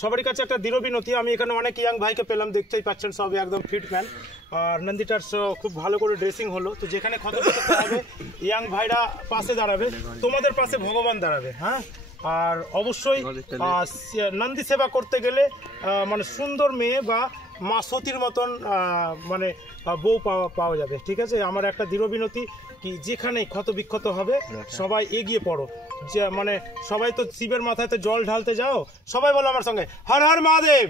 সবারই কাছে একটা দৃঢ় বিনতি, আমি এখানে অনেক ইয়াং ভাইকে পেলাম, দেখতেই পাচ্ছেন সবই একদম ফিট ম্যান। আর নন্দীটার খুব ভালো করে ড্রেসিং হলো। তো যেখানে ক্ষত হবে ইয়াং ভাইরা পাশে দাঁড়াবে, তোমাদের পাশে ভগবান দাঁড়াবে। হ্যাঁ, আর অবশ্যই নন্দী সেবা করতে গেলে মানে সুন্দর মেয়ে বা মা সতীর মতন মানে বউ পাওয়া যাবে। ঠিক আছে, আমার একটা দৃঢ় বিনতি কি যেখানে ক্ষত বিক্ষত হবে সবাই এগিয়ে পড়ো। যে মানে সবাই তো শিবের মাথায় তো জল ঢালতে যাও, সবাই বলো আমার সঙ্গে হর হর মহাদেব,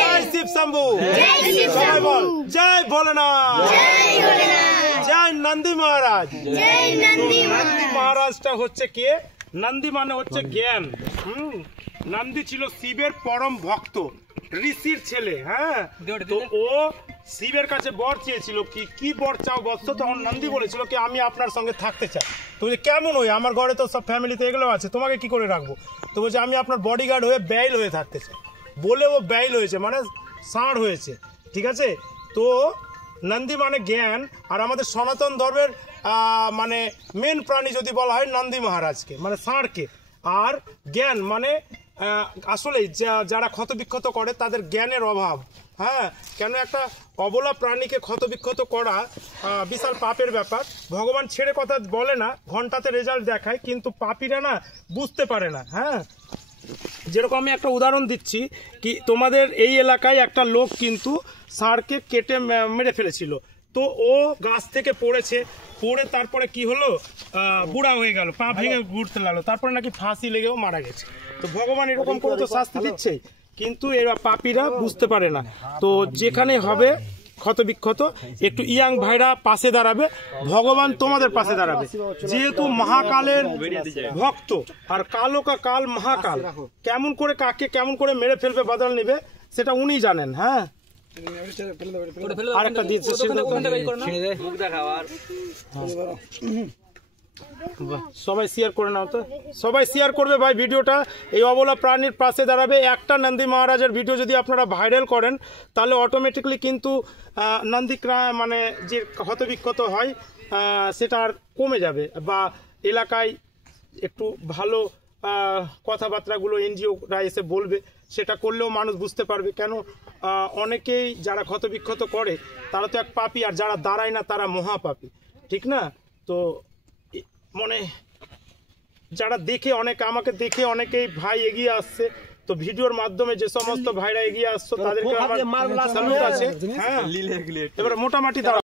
জয় শিব শম্ভু, সবাই বল জয় ভোলেনাথ, জয় নন্দী মহারাজ। নন্দী মহারাজটা হচ্ছে কে? নন্দী মানে হচ্ছে জ্ঞান। নন্দী ছিল শিবের পরম ভক্ত, ঋষির ছেলে। হ্যাঁ, তো ও শিবের কাছে বর চেয়েছিল কি বর চাও বৎস? তখন নন্দী বলেছিল কি আমি আপনার সঙ্গে থাকতে চাই। তো কেমন হই, আমার ঘরে তো সব ফ্যামিলিতে এগুলো আছে, তোমাকে কি করে রাখবো? তো বলছে আমি আপনার বডিগার্ড হয়ে ব্যয়ল হয়ে থাকতে চাই। বলে ও ব্যয়ল হয়েছে, মানে ষাঁড় হয়েছে। ঠিক আছে, তো নন্দী মানে জ্ঞান। আর আমাদের সনাতন ধর্মের মানে মেন প্রাণী যদি বলা হয় নন্দী মহারাজকে, মানে ষাঁড়কে। আর জ্ঞান মানে আসলে যারা ক্ষত বিক্ষত করে তাদের জ্ঞানের অভাব। হ্যাঁ, কেন একটা অবলা প্রাণীকে ক্ষত বিক্ষত করা বিশাল পাপের ব্যাপার। ভগবান ছেড়ে কথা বলে না, ঘন্টাতে রেজাল্ট দেখায়, কিন্তু পাপীরা না বুঝতে পারে না। হ্যাঁ, যেরকম আমি একটা উদাহরণ দিচ্ছি কি, তোমাদের এই এলাকায় একটা লোক কিন্তু ষাঁড়কে কেটে মেরে ফেলেছিল। তো ও গাছ থেকে পড়েছে, পড়ে তারপরে কি হলো, বুড়া হয়ে গেল, পা ভেঙে ঘুরতে লাগলো, তারপরে নাকি ফাঁসি লেগেও মারা গেছে। তো ভগবান এরকম করে তো শাস্তি দিচ্ছেই, কিন্তু এরা পাপীরা বুঝতে পারে না। তো যেখানে হবে ক্ষত বিক্ষত, একটু ইয়াং ভাইরা পাশে দাঁড়াবে, ভগবান তোমাদের পাশে দাঁড়াবে। যেহেতু মহাকালের ভক্ত, আর কালো কা কাল মহাকাল, কেমন করে কাকে কেমন করে মেরে ফেলবে, বদল নেবে, সেটা উনি জানেন। হ্যাঁ, আরেকটা দিয়েছে, সবাই শেয়ার করে নাও। তো সবাই শেয়ার করবে ভাই ভিডিওটা, এই অবলা প্রাণীর পাশে দাঁড়াবে। একটা নন্দী মহারাজের ভিডিও যদি আপনারা ভাইরাল করেন, তাহলে অটোমেটিকলি কিন্তু নন্দী মানে যে ক্ষতবিক্ষত হয় সেটা আর কমে যাবে, বা এলাকায় একটু ভালো কথাবার্তাগুলো এনজিওরা এসে বলবে, সেটা করলেও মানুষ বুঝতে পারবে। কেন অনেকেই যারা ক্ষতবিক্ষত করে তারা তো এক পাপী, আর যারা দাঁড়ায় না তারা মহাপাপী। ঠিক না? তো মানে যারা দেখে আমাকে দেখে অনেকেই ভাই এগিয়ে আসছে। তো ভিডিওর মাধ্যমে যে সমস্ত ভাইরা এগিয়ে আসছো তাদেরকে আমার সালুট আছে। হ্যাঁ, এবার মোটামুটি দাঁড়া।